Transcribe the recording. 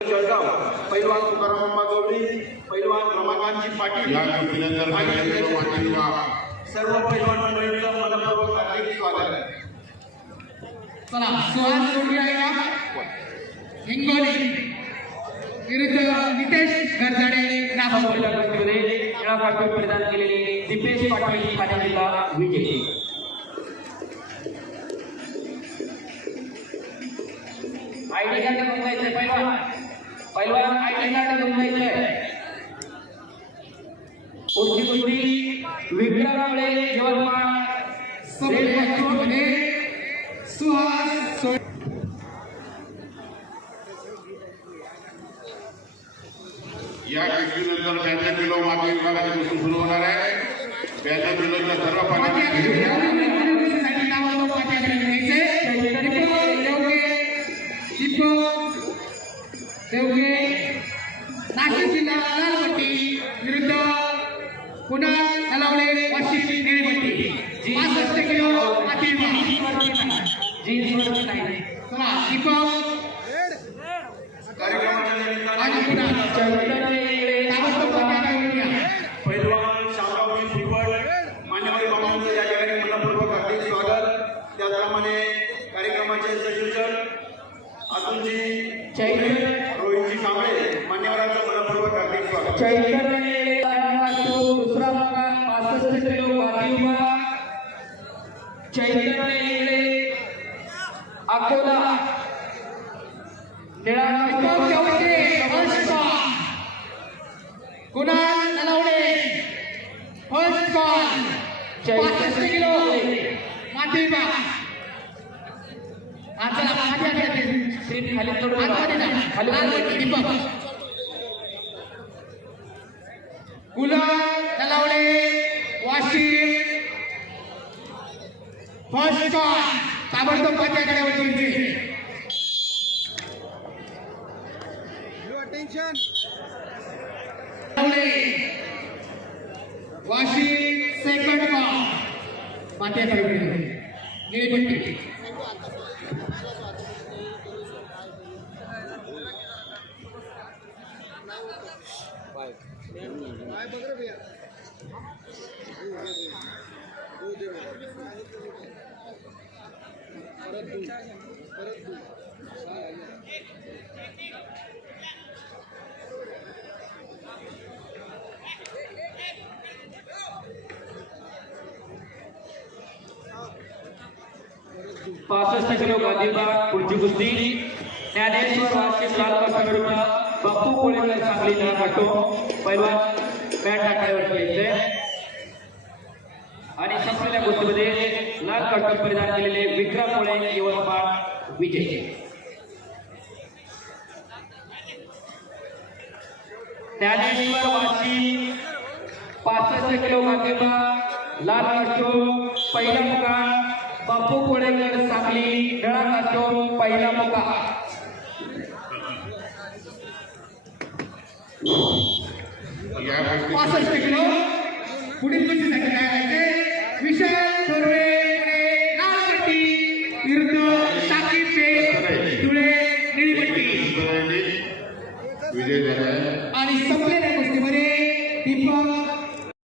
जळगाव पैलवान तुकाराम अम्मा गवळी पैलवान रमाकांतजी पाटील आणि झालेल्या सर्व पैलवान मंडळींचं मनपूर्वक हार्दिक स्वागत आहे चला सुहास जोडी आहे का हिंगोली विरुद्ध नितेश गरजाडे खेळा पाठवून प्रदान केलेले दीपेश पाटील ठाणे जिल्हा विजय आयडी कार्ड नोंदवायचंय पैलवान पैलवान आयडी कार्ड नोंदवायचंय पुढची कुस्ती विक्रमामुळे यवतमाळ सबने सुहास सोय या कुस्तीनंतर ब्याण्णव किलो मागे विभागाची सुरू होणार आहे ब्याण्णव किलोच्या सर्व पाठी नाशिक जिल्हा लालपट्टी विरुद्ध पुन्हा नलावले वाशिम निळपट्टी पासष्ट किलो पाटील चला दीपक कार्यक्रमाच्या निमित्ताने. पैलवान शामरावजी फुलपट मान्यवर बाबांचं या ठिकाणी मनपूर्वक हार्दिक स्वागत. त्याचप्रमाणे कार्यक्रमाचे संयोजन अतुलजी अकोला निळा Deepak Devte, first call. Kunal Nalawade first call पासष्ट किलो माती विभाग हा, चला, माती आधी आधी. स्क्रीन खाली थोडं आतमध्ये जा. खाली लालपट्टी, दीपक cooler Talawade Washim. First stall ताबडतोब पंचाकडे वळते वाशिम सेकंड कॉल पाट्याकडे निळपट्टी पासष्ट किलो गांधीबाग पुढची कुस्ती ज्ञानेश्वर बापू लाल काटो परिधान विक्रम कोळे यवतमाळ विजय ज्ञानेश्वर वाशिम पासष्ट किलो गांधीबाग लाल काटो पहिला मुकाम बापू कोळेकर सांगली निळा काटो पहिला मुकाम पासष्ट किलो पुढील काय करायचे विशाल थोरवे नालपट्टी विरुद्ध साकिब ते धुळे निळीपट्टी आणि संपलेल्या कुस्तीमध्ये दीपक